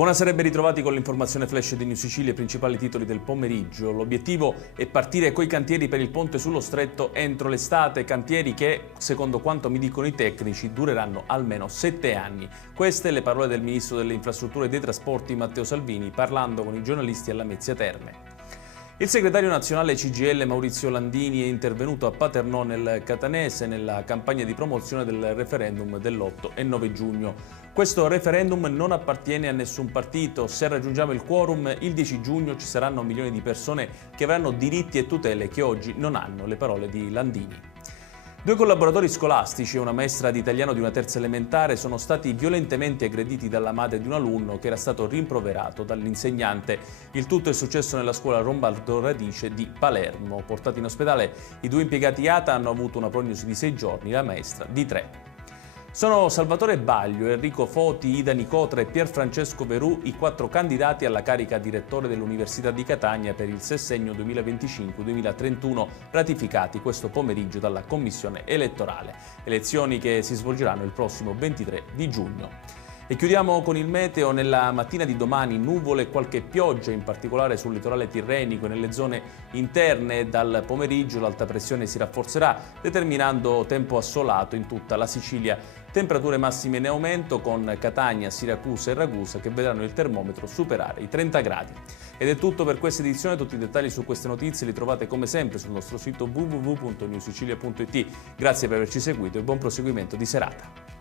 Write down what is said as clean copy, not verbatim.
Buonasera e ben ritrovati con l'informazione flash di New Sicilia e i principali titoli del pomeriggio. L'obiettivo è partire coi cantieri per il ponte sullo stretto entro l'estate, cantieri che, secondo quanto mi dicono i tecnici, dureranno almeno 7 anni. Queste le parole del ministro delle infrastrutture e dei trasporti Matteo Salvini parlando con i giornalisti alla Mezzia Terme. Il segretario nazionale CGIL Maurizio Landini è intervenuto a Paternò nel Catanese nella campagna di promozione del referendum dell'8 e 9 giugno. Questo referendum non appartiene a nessun partito. Se raggiungiamo il quorum, il 10 giugno ci saranno milioni di persone che avranno diritti e tutele che oggi non hanno, le parole di Landini. 2 collaboratori scolastici e una maestra di italiano di una terza elementare sono stati violentemente aggrediti dalla madre di un alunno che era stato rimproverato dall'insegnante. Il tutto è successo nella scuola Rombaldo Radice di Palermo. Portati in ospedale, i 2 impiegati ATA hanno avuto una prognosi di 6 giorni, la maestra di 3. Sono Salvatore Baglio, Enrico Foti, Ida Nicotra e Pierfrancesco Verù i 4 candidati alla carica di rettore dell'Università di Catania per il sessennio 2025-2031 ratificati questo pomeriggio dalla Commissione elettorale. Elezioni che si svolgeranno il prossimo 23 di giugno. E chiudiamo con il meteo. Nella mattina di domani nuvole e qualche pioggia, in particolare sul litorale tirrenico e nelle zone interne. Dal pomeriggio l'alta pressione si rafforzerà, determinando tempo assolato in tutta la Sicilia. Temperature massime in aumento con Catania, Siracusa e Ragusa che vedranno il termometro superare i 30 gradi. Ed è tutto per questa edizione. Tutti i dettagli su queste notizie li trovate come sempre sul nostro sito www.newsicilia.it. Grazie per averci seguito e buon proseguimento di serata.